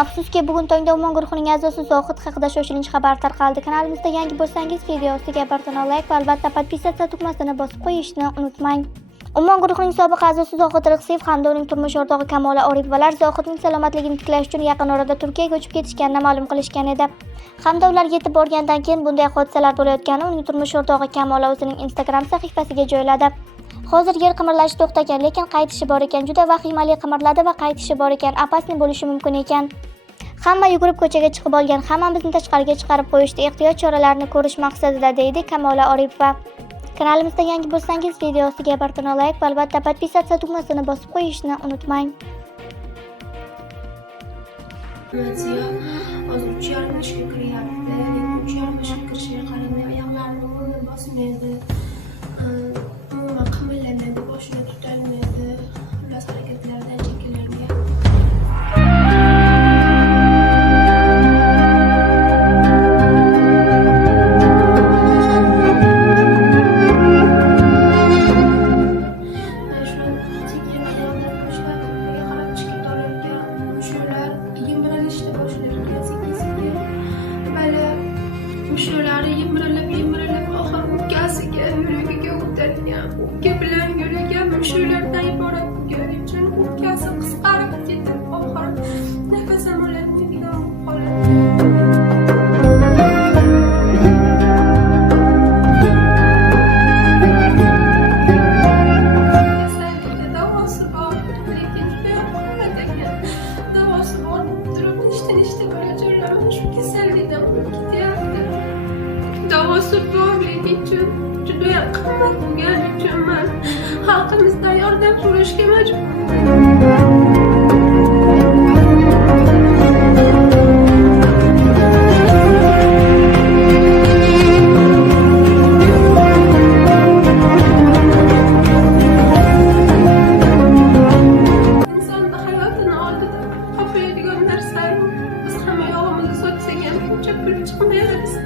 Afsuski, bugun tongda Ummon guruhining a'zosi Zohid haqida shoshilinch xabar tarqaldi. Kanalimizda yangi bo'lsangiz, video ostiga bir dona like va albatta podpisatsiya tugmasini bosib qo'yishni unutmang. Ummon guruhining sobiq a'zosi Zohid Rixsiyev hamda uning turmush o'rtog'i Kamola Oripovalar Zohidning salomatligini tiklash uchun yaqin orada Turkiyaga uchib ketishganini ma'lum qilishgan edi. Hamda ular yetib borgandan keyin bunday hodisalar bo'layotganini uning turmush o'rtog'i Kamola o'zining Instagram sahifasiga joyladi. Hozir yer qimirlashi to'xtagan, lekin qaytishi bor ekan. Juda vahimali qimirladi va qaytishi bor ekan. Opasniy bo'lishi mumkin ekan. Hamma yugurib ko'chaga chiqib olgan, hammamizni tashqariga chiqarib qo'yishdi. Ehtiyot choralarini ko'rish maqsadida, deydi Kamola Oripova. Kanalimizda yangi bo'lsangiz, video ostiga bir dona like va albatta podpisatsiya tugmasini bosib qo'yishni unutmang. Hozir 3,5 yoshga kiryapti. 3,5 yoshga kirishiga qaramay oyoqlarini bosmaydi. Umuman qimirlamaydi, boshini tutolmaydi. Xullas harakatlaridan cheklangan. Mushuklari yimrilib oxir o'pkasiga, yuragiga o'tadigan, o'pka bilan yuragan mushuklardan iborat bo'lgani uchun o'pkasi qisqarib ketib, oxir nafas ham ololmaydigan bo'lib qoladi. Davosi bor, lekin juda qimmat ekan. Davosi bor, turib nechta bolajonlar shu kasallikdan o'lib ketyapti. Davosi borligi uchun juda qimmat bo'lgani uchun men xalqimizdan yordam so'rashga majburman. Insonni hayotini oldida qo'yadigan narsa, biz hamma yog'imizni sotsak ham buncha pul chiqmayveradi.